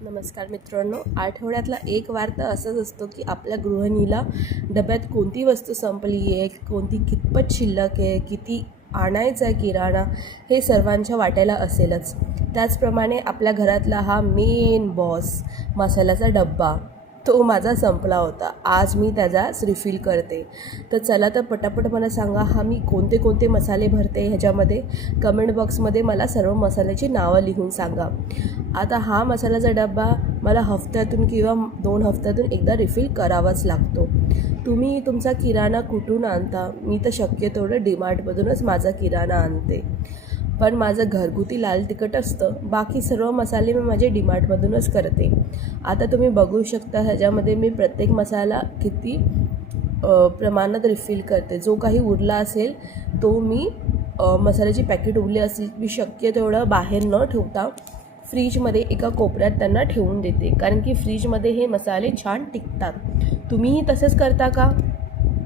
नमस्कार मित्रांनो, आठवड्यातला एक वार तर असंच असतो की आपल्या गृहिणीला डब्यात कोणती वस्तू संपली आहे, कोणती कितपत शिल्लक आहे, किती आणायचा आहे किराणा, हे सर्वांच्या वाट्याला असेलच. त्याचप्रमाणे आपल्या घरातला हा मेन बॉस मसाल्याचा डब्बा तो माझा संपला होता. आज मी त्याचाच रिफिल करते. तर चला तर पटापट मला सांगा, हा मी कोणते कोणते मसाले भरते ह्याच्यामध्ये. कमेंट बॉक्समध्ये मला सर्व मसाल्याची नावं लिहून सांगा. आता हा मसाल्याचा डब्बा मला हफ्त्यातून किंवा 2 हफ्त्यातून एकदा रिफिल करावाच लागतो. तुम्ही तुमचा किराणा कुठून आणता? मी तर शक्य तेवढं डीमार्टमधूनच माझा किराणा आणते. पण माझं घरगुती लाल तिखट असतं, बाकी सर्व मसाले मी माझे डीमार्टमधूनच करते. आता तुम्ही बघू शकता ह्याच्यामध्ये मी प्रत्येक मसाला किती प्रमाणात रिफिल करते. जो काही उरला असेल तो मी मसाल्याची पॅकेट उरली असेल मी शक्य तेवढं बाहेर न ठेवता फ्रीजमध्ये एका कोपऱ्यात त्यांना ठेवून देते, कारण की फ्रीजमध्ये हे मसाले छान टिकतात. तुम्हीही तसेच करता का?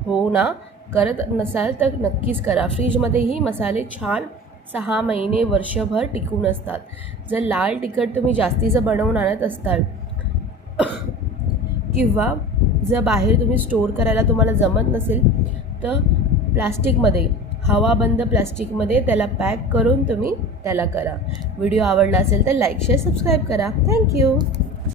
हो ना? करत नसाल तर नक्कीच करा. फ्रीजमध्येही मसाले छान 6 महिने वर्षभर टिकून असतात. जर लाल तिखट तुम्ही जास्तीचं बनवून आणत असताल किंवा जर बाहेर तुम्ही स्टोअर करायला तुम्हाला जमत नसेल तर प्लास्टिकमध्ये, हवाबंद प्लास्टिकमध्ये त्याला पॅक करून तुम्ही त्याला करा. व्हिडिओ आवडला असेल तर लाईक, शेअर, सबस्क्राईब करा. थँक्यू.